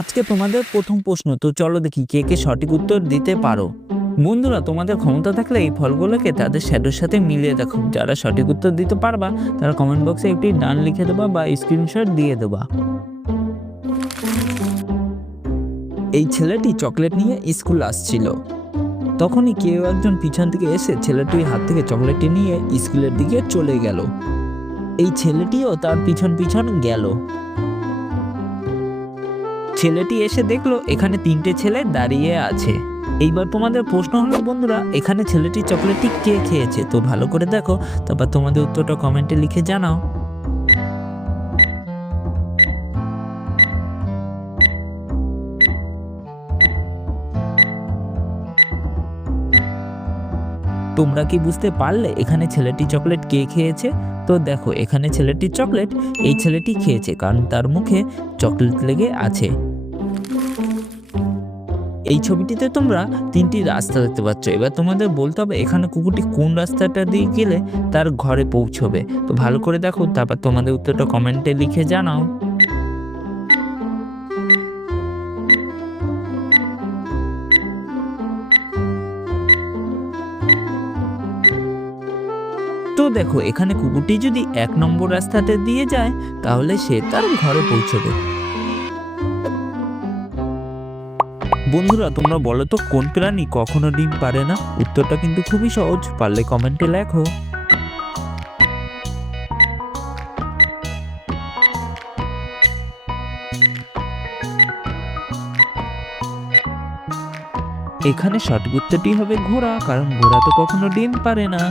আজকে তোমাদের প্রথম প্রশ্ন, তো চলো দেখি কে কে সঠিক উত্তর দিতে পারো। বন্ধুরা, তোমাদের ক্ষমতা থাকলে এই ফলগুলোকে তাদের শ্যাডোর সাথে মিলিয়ে দেখো। যারা সঠিক উত্তর দিতে পারবা তারা কমেন্ট বক্সে একটি ডান লিখে দেবা বা স্ক্রিনশট দিয়ে দেবা। এই ছেলেটি চকলেট নিয়ে স্কুল আসছিল। তখনই কেউ একজন পিছন থেকে এসে ছেলেটির হাত থেকে চকলেটটি নিয়ে স্কুলের দিকে চলে গেল। এই ছেলেটিও তার পিছন পিছন গেল। ছেলেটি এসে দেখলো এখানে তিনটে ছেলে দাঁড়িয়ে আছে। এইবার তোমাদের প্রশ্ন হলো বন্ধুরা, এখানে ছেলেটি চকলেটটি কে খেয়েছে? তো ভালো করে দেখো, তারপর তোমাদের উত্তরটা কমেন্টে লিখে জানাও। তোমরা কি বুঝতে পারলে এখানে ছেলেটি চকলেট কে খেয়েছে? তো দেখো, এখানে ছেলেটি চকলেট এই ছেলেটি খেয়েছে, কারণ তার মুখে চকলেট লেগে আছে। এই ছবিটিতে তোমরা তিনটি রাস্তা দেখতে পাচ্ছ। এবার তোমাদের বলতে হবে এখানে কুকুরটি কোন রাস্তাটা দিয়ে গেলে তার ঘরে পৌঁছবে। তো ভালো করে দেখো, তারপর তোমাদের উত্তরটা কমেন্টে লিখে জানাও। তো দেখো, এখানে কুকুরটি যদি 1 নম্বর রাস্তাতে দিয়ে যায় তাহলে সে তার ঘরে পৌঁছবে। বন্ধুরা, তোমরা বলো তো কোন প্রাণী কখনো ডিম পারে না? উত্তরটা কিন্তু খুবই সহজ, পারলে কমেন্টে লেখো। এখানে সঠিক উত্তরটি হবে ঘোড়া, কারণ ঘোড়া তো কখনো ডিম পারে না।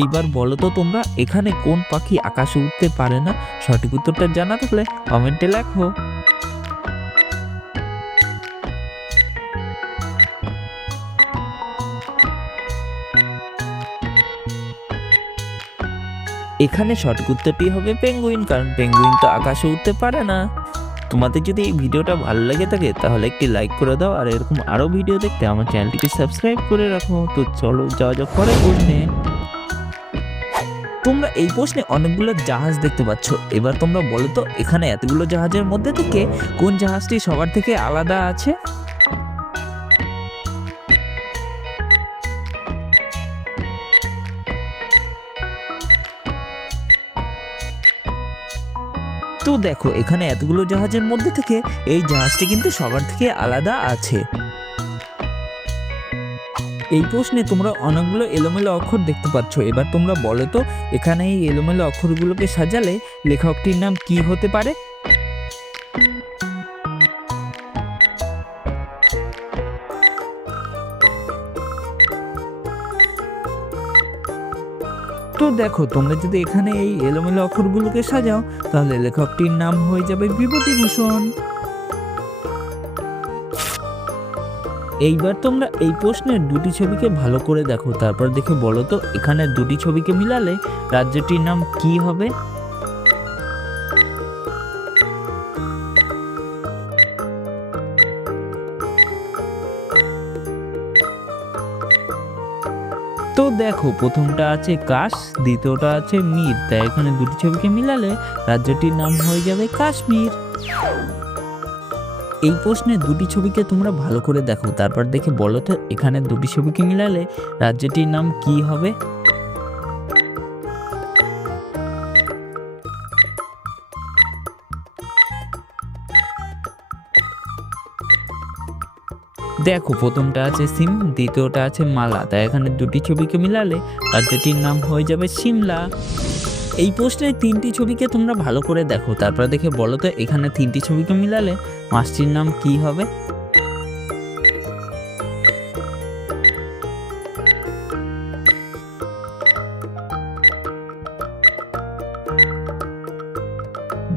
এইবার বলো তো তোমরা, এখানে কোন পাখি আকাশে উঠতে পারে না? সঠিক উত্তরটা জানা থাকলে কমেন্টে লেখো। এখানে সঠিক উত্তরটি হবে পেঙ্গুইন, কারণ পেঙ্গুইন তো আকাশে উঠতে পারে না। তোমাদের যদি এই ভিডিওটা ভালো লেগে থাকে তাহলে একটি লাইক করে দাও, আর এরকম আরো ভিডিও দেখতে আমার চ্যানেলটিকে সাবস্ক্রাইব করে রাখো। তো চলো যাওয়া যাক পরের প্রশ্নে। তোমরা এই প্রশ্নে অনেকগুলো জাহাজ দেখতে পাচ্ছ। এবার তোমরা বলো তো এখানে এতগুলো জাহাজের মধ্যে থেকে কোন জাহাজটি সবার থেকে আলাদা আছে? তো দেখো, এখানে এতগুলো জাহাজের মধ্যে থেকে এই জাহাজটি কিন্তু সবার থেকে আলাদা আছে। এই প্রশ্নে তোমরা অনেকগুলো এলোমেলো অক্ষর দেখতে পাচ্ছ। এবার তোমরা বলো তো এখানে এই এলোমেলো অক্ষরগুলোকে সাজালে লেখকটির নাম কি হতে পারে? তো দেখো, তোমরা যদি এখানে এই এলোমেলো অক্ষরগুলোকে সাজাও তাহলে লেখকটির নাম হয়ে যাবে বিভূতিভূষণ। এইবার তোমরা এই প্রশ্নের দুটি ছবিকে ভালো করে দেখো, তারপর দেখে বলো তো এখানে দুটি ছবিকে মিলালে রাজ্যটির নাম কি হবে? তো দেখো, প্রথমটা আছে কাশ, দ্বিতীয়টা আছে মীর, তাই এখানে দুটি ছবিকে মিলালে রাজ্যটির নাম হয়ে যাবে কাশ্মীর। এই প্রশ্নে দুটি ছবিকে তোমরা ভালো করে দেখো, তারপর দেখে বলো তো এখানে দুটি ছবিকে মিলালে রাজ্যটির নাম কি হবে? দেখো, প্রথমটা আছে সিম, দ্বিতীয়টা আছে মালা, তাই এখানে দুটি ছবিকে মিলালে রাজ্যটির নাম হয়ে যাবে সিমলা। এই প্রশ্নের তিনটি ছবিকে তোমরা ভালো করে দেখো, তারপর দেখে বলো তো এখানে তিনটি ছবিকে মিলালে মাছটির নাম কি হবে?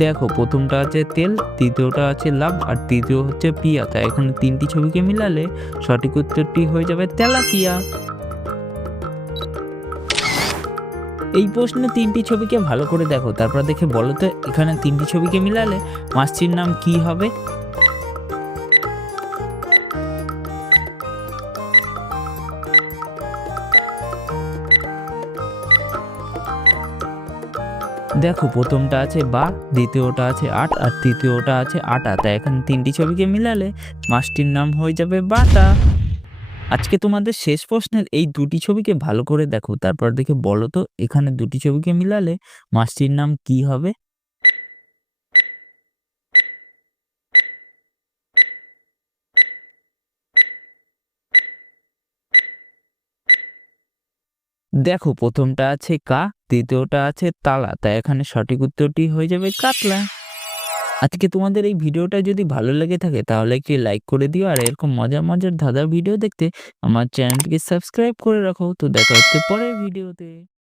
দেখো, প্রথমটা আছে তেল, দ্বিতীয়টা আছে লাভ, আর তৃতীয় হচ্ছে পিয়া, তাই এখানে তিনটি ছবিকে মিলালে সঠিক উত্তরটি হয়ে যাবে তেলাপিয়া। এই প্রশ্নে তিনটি ছবিকে ভালো করে দেখো, তারপর দেখে বলো তো এখানে তিনটি ছবিকে মিলালে মাছটির নাম কি হবে? দেখো প্রথমটা আছে বা, দ্বিতীয়টা আছে আট আর তৃতীয়টা আছে আটা। তাই এখানে ৩ টি ছবিকে মিলালে মাছটির নাম হয়ে যাবে বাটা। আজকে তোমাদের শেষ প্রশ্নের এই ২ টি ছবিকে ভালো করে দেখো। তারপর দেখে বলো তো এখানে ২ টি ছবিকে মিলালে মাছটির নাম কি হবে? দেখো প্রথমটা আছে কা, দ্বিতীয়টা আছে তালা। তাই এখানে সঠিক উত্তরটি হয়ে যাবে কাতলা। আজকে তোমাদের এই ভিডিওটা যদি ভালো লেগে থাকে তাহলে একটি লাইক করে দিও আর এরকম মজার মজার ধাঁধার ভিডিও দেখতে আমার চ্যানেলটিকে সাবস্ক্রাইব করে রাখো। তো দেখা হচ্ছে পরের ভিডিওতে।